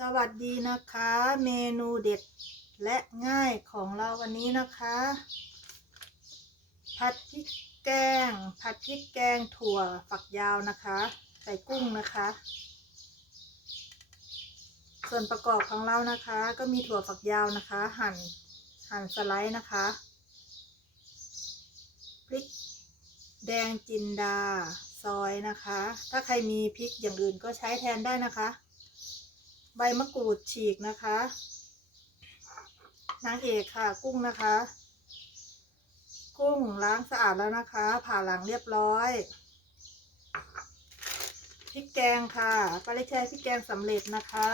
สวัสดีนะคะ เมนูเด็ดและง่ายของเราวันนี้นะคะ ผัดพริกแกง ผัดพริกแกงถั่วฝักยาวนะคะ ใส่กุ้งนะคะ ส่วนประกอบของเรานะคะ ก็มีถั่วฝักยาวนะคะ หั่นหั่นสไลด์นะคะพริกแดงจินดาซอยนะคะ ถ้าใครมีพริกอย่างอื่นก็ใช้แทนได้นะคะ ใบมะกรูดฉีกนะคะ นางเอกค่ะ กุ้งนะคะ กุ้งล้างสะอาดแล้วนะคะ ผ่าหลังเรียบร้อยพริกแกงค่ะปลาเล็กแช่พริกแกงสำเร็จนะคะ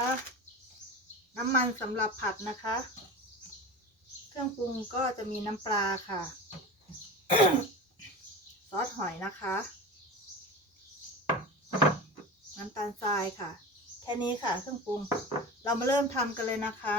น้ำมันสำหรับผัดนะคะ เครื่องปรุงก็จะมีน้ำปลาค่ะ ซอสหอยนะคะ น้ำตาลทรายค่ะ แค่นี้ค่ะเครื่องปรุง เรามาเริ่มทำกันเลยนะคะ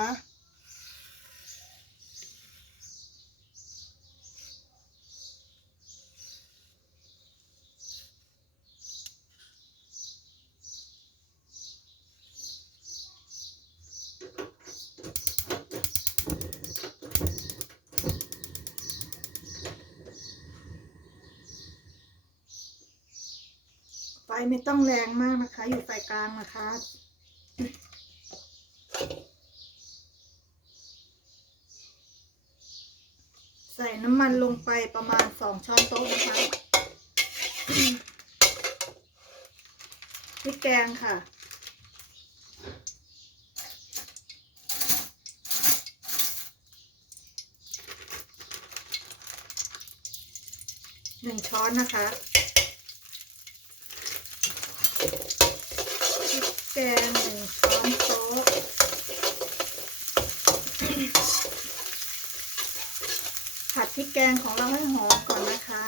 ไฟไม่ต้องแรงมากนะคะ อยู่ไฟกลางนะคะใส่น้ำมันลงไปประมาณสองช้อนโต๊ะนะคะพริกแกงค่ะ หนึ่งช้อนนะคะพริ กแกงหนึ่งช้อนโต๊ะผัดพริกแกงของเราให้หอมก่อนนะคะ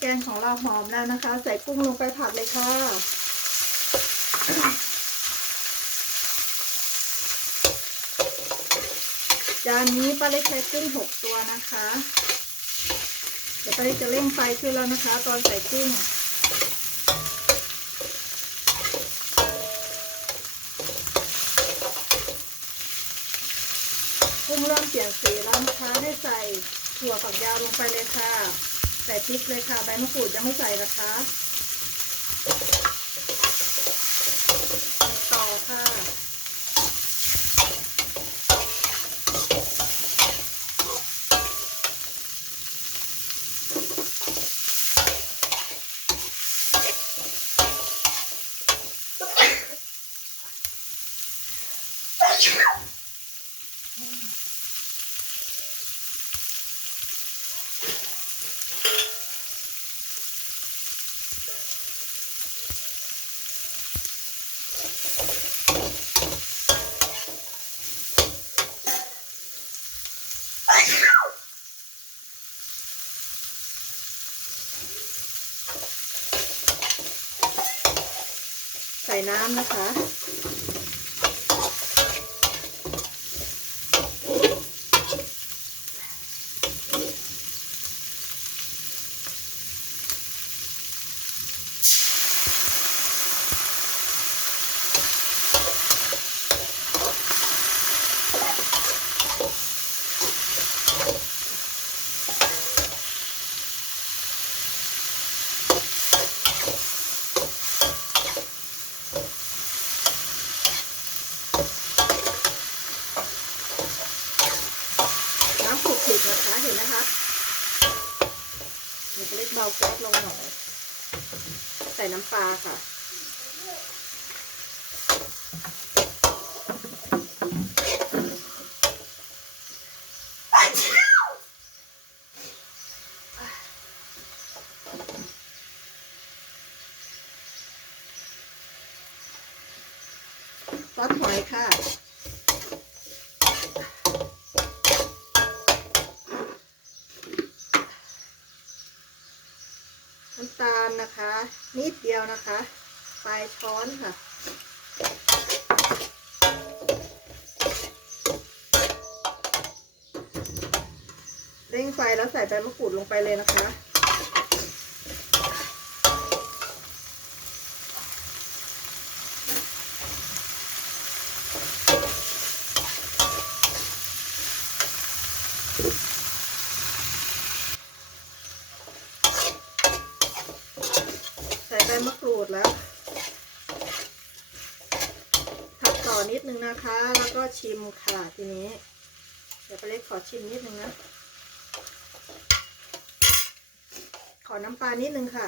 แกงของเราหอมแล้วนะคะ ใส่กุ้งลงไปผัดเลยค่ะจานนี้ป้าเล็กใช้กุ้งหกตัวนะคะเดี๋ยวป้าเล็กจะเร่งไฟขึ้นแล้วนะคะ ตอนใส่กุ้งกุ้งเริ่มเปลี่ยนสีแล้วนะคะให้ใส่ถั่วฝักยาวลงไปเลยค่ะ ใส่พริกเลยค่ะ ใบมะกรูดยังไม่ใส่นะคะ น้ำนะคะ น้ำขลุกขลิกนะคะ เห็นนะคะ เล็กเบาแก๊สลงหน่อย ใส่น้ำปลาค่ะ ซอสหอยค่ะ น น้ำตาลนะคะ นิดเดียวนะคะ ปลายช้อนค่ะ เร่งไฟแล้วใส่ใบมะกรูดลงไปเลยนะคะ มะกรูดแล้วผัดต่อนิดนึงนะคะ แล้วก็ชิมค่ะทีนี้ เดี๋ยวไปเล็กขอชิมนิดนึงนะ ขอน้ำปลานิดนึงค่ะ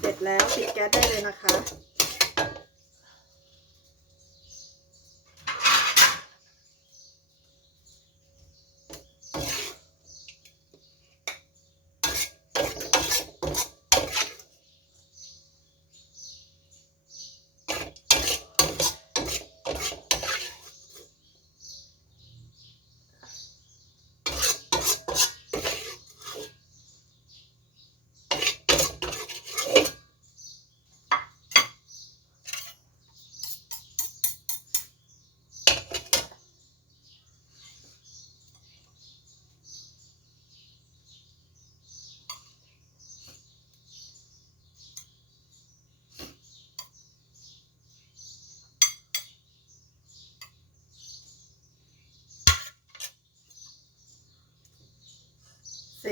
เสร็จแล้วปิดแก๊สได้เลยนะคะ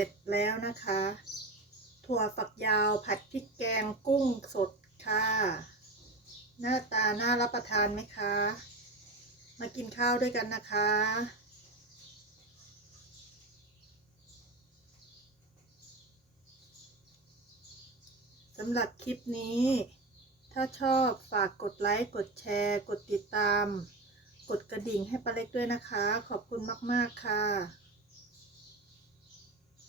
ร็จแล้วนะคะ ถั่วฝักยาวผัดพริกแกงกุ้งสดค่ะ หน้าตาน่ารับประทานไหมคะ มากินข้าวด้วยกันนะคะ สำหรับคลิปนี้ ถ้าชอบฝากกดไลค์ กดแชร์ กดติดตาม กดกระดิ่งให้ปาเล็กด้วยนะคะ ขอบคุณมาก ๆ ค่ะ